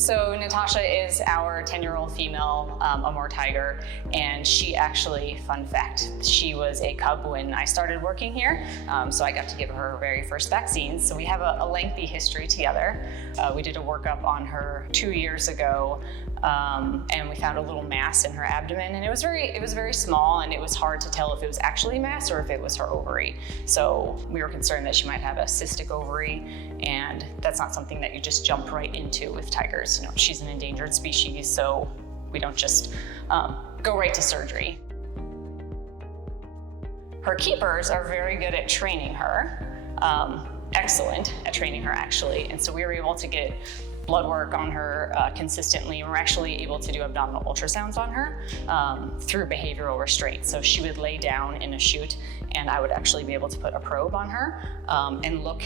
So Natasha is our 10-year-old female Amur Tiger, and she actually, fun fact, she was a cub when I started working here, so I got to give her very first vaccines. So we have a lengthy history together. We did a workup on her 2 years ago, and we found a little mass in her abdomen, and it was very small, and it was hard to tell if it was actually a mass or if it was her ovary. So we were concerned that she might have a cystic ovary, and that's not something that you just jump right into with tigers. You know, she's an endangered species, so we don't just go right to surgery. Her keepers are very good at training her, excellent at training her actually, and so we were able to get blood work on her consistently. We're actually able to do abdominal ultrasounds on her through behavioral restraint. So she would lay down in a chute, and I would actually be able to put a probe on her and look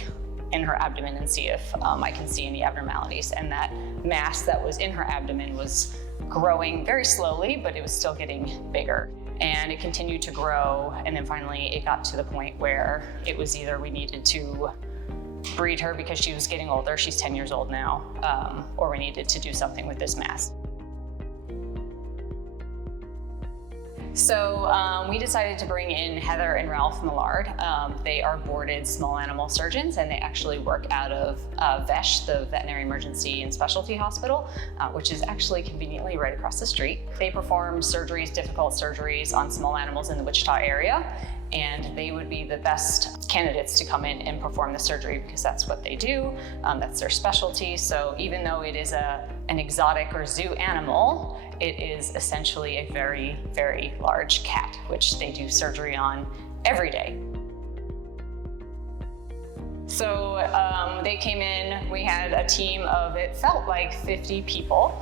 in her abdomen and see if I can see any abnormalities. And that mass that was in her abdomen was growing very slowly, but it was still getting bigger. And it continued to grow, and then finally it got to the point where it was either we needed to breed her because she was getting older, she's 10 years old now, or we needed to do something with this mass. So we decided to bring in Heather and Ralph Millard. They are boarded small animal surgeons, and they actually work out of VESH, the Veterinary Emergency and Specialty Hospital, which is actually conveniently right across the street. They perform surgeries, difficult surgeries on small animals in the Wichita area, and they would be the best candidates to come in and perform the surgery because that's what they do. That's their specialty. So even though it is an exotic or zoo animal, it is essentially a very, very large cat, which they do surgery on every day. So they came in, we had a team of, it felt like 50 people.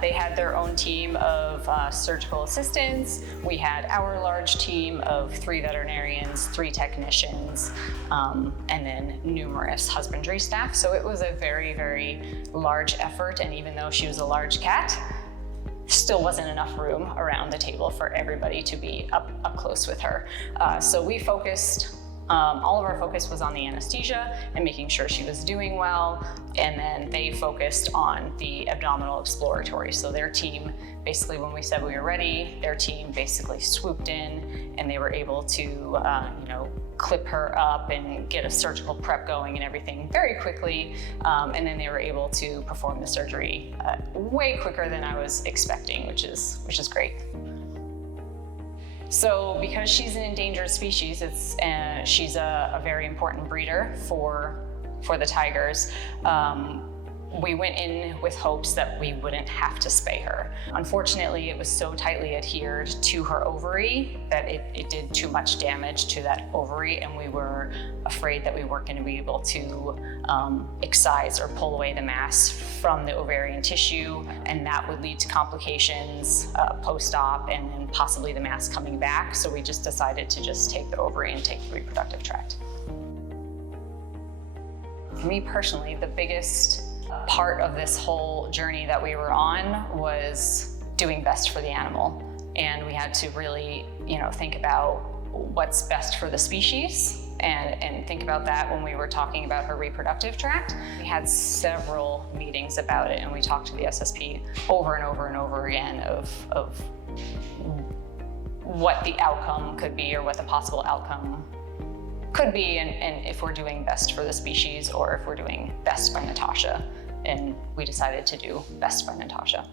They had their own team of surgical assistants. We had our large team of 3 veterinarians, 3 technicians, and then numerous husbandry staff. So it was a very, very large effort. And even though she was a large cat, still wasn't enough room around the table for everybody to be up close with her. So we focused, all of our focus was on the anesthesia and making sure she was doing well. And then they focused on the abdominal exploratory. So their team, basically when we said we were ready, their team basically swooped in and they were able to, clip her up and get a surgical prep going and everything very quickly. And then they were able to perform the surgery way quicker than I was expecting, which is great. So because she's an endangered species, she's a very important breeder for the tigers. We went in with hopes that we wouldn't have to spay her. Unfortunately, it was so tightly adhered to her ovary that it did too much damage to that ovary, and we were afraid that we weren't going to be able to excise or pull away the mass from the ovarian tissue, and that would lead to complications post-op and then possibly the mass coming back. So we just decided to just take the ovary and take the reproductive tract. For me personally, the biggest part of this whole journey that we were on was doing best for the animal. And we had to really, think about what's best for the species and think about that when we were talking about her reproductive tract. We had several meetings about it, and we talked to the SSP over and over and over again of what the outcome could be or what the possible outcome could be, and if we're doing best for the species or if we're doing best by Natasha. And we decided to do best by Natasha.